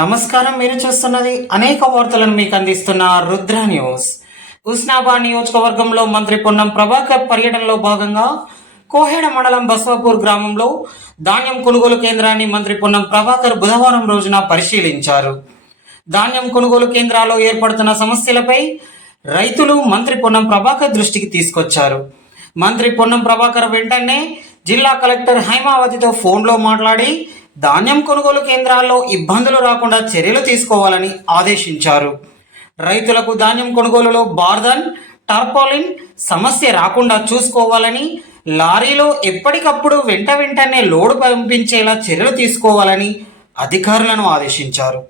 నమస్కారం. మీరు చూస్తున్నది అనేక వార్తలను మీకు అందిస్తున్న రుద్ర న్యూస్. ఉస్నాబాద్ నియోజకవర్గంలో మంత్రి పొన్నం ప్రభాకర్ పర్యటనలో భాగంగా కోహెడ మండలం బస్వాపూర్ గ్రామంలో ధాన్యం కొనుగోలు కేంద్రాన్ని మంత్రి పొన్నం ప్రభాకర్ బుధవారం రోజున పరిశీలించారు. ధాన్యం కొనుగోలు కేంద్రాల్లో ఏర్పడుతున్న సమస్యలపై రైతులు మంత్రి పొన్నం ప్రభాకర్ దృష్టికి తీసుకొచ్చారు. మంత్రి పొన్నం ప్రభాకర్ వెంటనే జిల్లా కలెక్టర్ హైమావతితో ఫోన్లో మాట్లాడి ధాన్యం కొనుగోలు కేంద్రాల్లో ఇబ్బందులు రాకుండా చర్యలు తీసుకోవాలని ఆదేశించారు. రైతులకు ధాన్యం కొనుగోలులో బార్దన్, టార్పాలిన్ సమస్య రాకుండా చూసుకోవాలని, లారీలో ఎప్పటికప్పుడు వెంటనే లోడు పంపించేలా చర్యలు తీసుకోవాలని అధికారులను ఆదేశించారు.